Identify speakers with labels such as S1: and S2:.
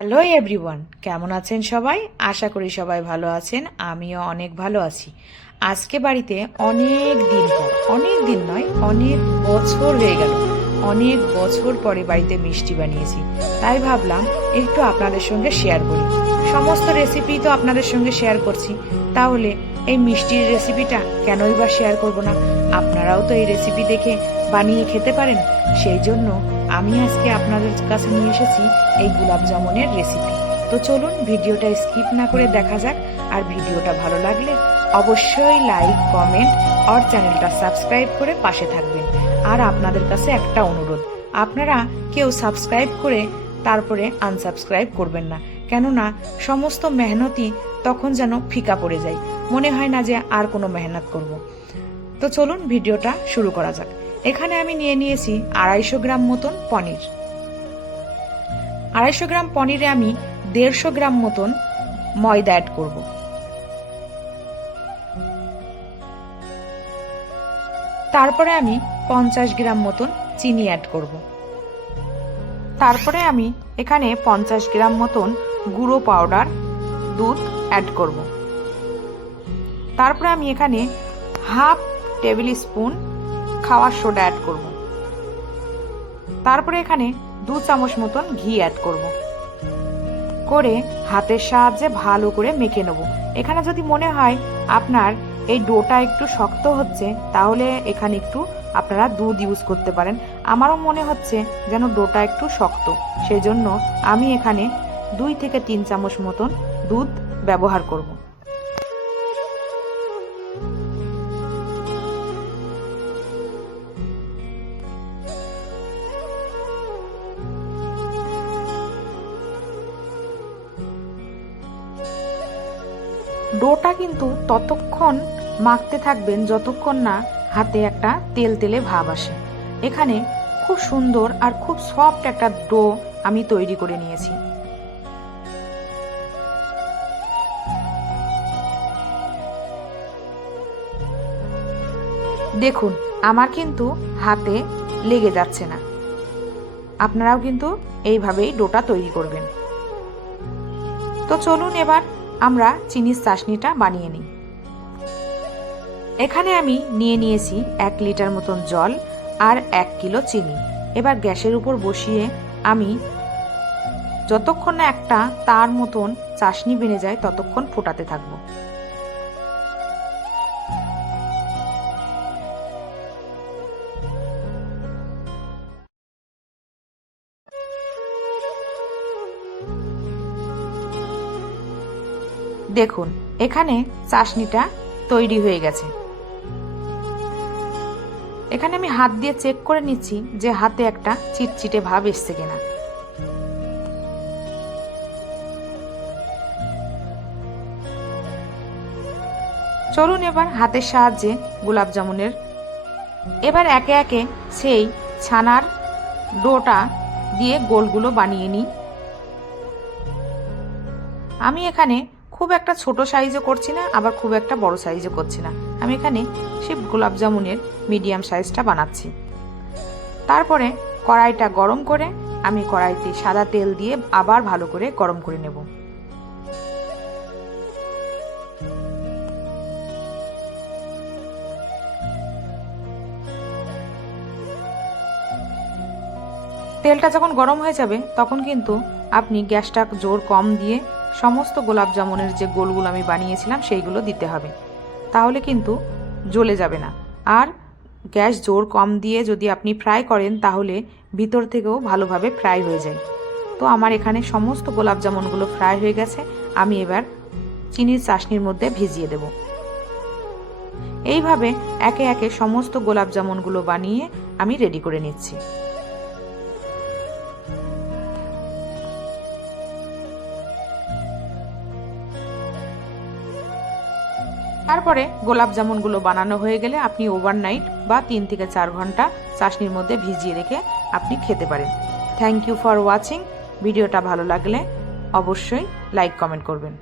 S1: Hello everyone, কেমন আছেন সবাই? আশা করি সবাই ভালো আছেন, আমিও অনেক ভালো আছি। আজকে বাড়িতে অনেক দিন পর, অনেক দিন নয়, অনেক বছর হয়ে গেল। অনেক বছর পরে বাড়িতে মিষ্টি বানিয়েছি। তাই ভাবলাম একটু আপনাদের সঙ্গে শেয়ার করি। সমস্ত রেসিপি তো আপনাদের সঙ্গে শেয়ার করছি। তাহলে এই মিষ্টির রেসিপিটা কেনই বা শেয়ার করব না? আপনারাও তো এই রেসিপি দেখে বানিয়ে খেতে পারেন। সেই জন্য আমি আজকে আপনাদের কাছে নিয়ে এসেছি এই গোলাপ জামুনের রেসিপি তো চলুন ভিডিওটা স্কিপ না করে দেখা যাক, আর ভিডিওটা ভালো লাগলে অবশ্যই লাইক কমেন্ট আর চ্যানেলটা সাবস্ক্রাইব করে পাশে থাকবেন। আর আপনাদের কাছে একটা অনুরোধ, আপনারা কেউ সাবস্ক্রাইব করে তারপরে আনসাবস্ক্রাইব করবেন না, কেননা সমস্ত মেহনতই তখন যেন ফিকা পড়ে যায়। মনে হয় না যে আর কোনো মেহনত করব। তো চলুন ভিডিওটা শুরু করা যাক। এখানে আমি নিয়ে নিয়েছি আড়াইশো গ্রাম মতন পনির। আড়াইশো গ্রাম পনিরে আমি দেড়শো গ্রাম মতন ময়দা অ্যাড করব। তারপরে আমি পঞ্চাশ গ্রাম মতন চিনি অ্যাড করব। তারপরে আমি এখানে পঞ্চাশ গ্রাম মতন গুঁড়ো পাউডার দুধ অ্যাড করব। তারপরে আমি এখানে হাফ টেবিল স্পুন খাওয়ার সোডা অ্যাড করব। তারপরে এখানে দু চামচ মতন ঘি অ্যাড করব। করে হাতের সাহায্যে ভালো করে মেখে নেব। এখানে যদি মনে হয় আপনার এই ডোটা একটু শক্ত হচ্ছে, তাহলে এখানে একটু আপনারা দুধ ইউজ করতে পারেন। আমারও মনে হচ্ছে যেন ডোটা একটু শক্ত সেই জন্য আমি এখানে দুই থেকে তিন চামচ মতন দুধ ব্যবহার করব। ডোটা কিন্তু ততক্ষণ মাখতে থাকবেন যতক্ষণ না হাতে একটা তেল তেলে ভাব আসে। এখানে খুব সুন্দর আর খুব সফট একটা ডো আমি তৈরি করে নিয়েছি। দেখুন, আমার কিন্তু হাতে লেগে যাচ্ছে না। আপনারাও কিন্তু এইভাবেই ডোটা তৈরি করবেন। তো চলুন এবার আমরা চিনির চাশনিটা বানিয়ে নিই। এখানে আমি নিয়ে নিয়েছি এক লিটার মতন জল আর এক কিলো চিনি। এবার গ্যাসের উপর বসিয়ে আমি যতক্ষণ না একটা তার মতন চাশনি বেড়ে যায়, ততক্ষণ ফোটাতে থাকব। দেখুন, এখানে চাশনিটা তৈরি হয়ে গেছে। এখানে আমি হাত দিয়ে চেক করে নিচ্ছি যে হাতে একটা চিটচিটে ভাব এসছে কিনা। চলুন এবার হাতের সাহায্যে গোলাপ জামুনের। এবার একে একে সেই ছানার ডোটা দিয়ে গোলগুলো বানিয়ে নিই। আমি এখানে খুব একটা ছোট সাইজও করছি না, আবার খুব একটা বড় সাইজও করছি না। আমি এখানে সে গোলাপ জামুনের মিডিয়াম সাইজটা বানাচ্ছি। তারপরে কড়াইটা গরম করে আমি কড়াইতে সাদা তেল দিয়ে আবার ভালো করে গরম করে নেব। তেলটা যখন গরম হয়ে যাবে, তখন কিন্তু আপনি গ্যাসটা জোর কম দিয়ে সমস্ত গোলাপ জামুনের যে গোলগুলো আমি বানিয়েছিলাম সেইগুলো দিতে হবে। তাহলে কিন্তু জ্বলে যাবে না। আর গ্যাস জোর কম দিয়ে যদি আপনি ফ্রাই করেন, তাহলে ভিতর থেকেও ভালোভাবে ফ্রাই হয়ে যায়। তো আমার এখানে সমস্ত গোলাপ জামুনগুলো ফ্রাই হয়ে গেছে। আমি এবার চিনির চাশনির মধ্যে ভিজিয়ে দেব। এইভাবে একে একে সমস্ত গোলাপ জামুনগুলো বানিয়ে আমি রেডি করে নিচ্ছি। তারপরে গোলাপ জামুনগুলো বানানো হয়ে গেলে আপনি ওভারনাইট বা তিন থেকে চার ঘণ্টা চাশনির মধ্যে ভিজিয়ে রেখে আপনি খেতে পারেন। থ্যাংক ইউ ফর ওয়াচিং ভিডিওটা ভালো লাগলে অবশ্যই লাইক কমেন্ট করবেন।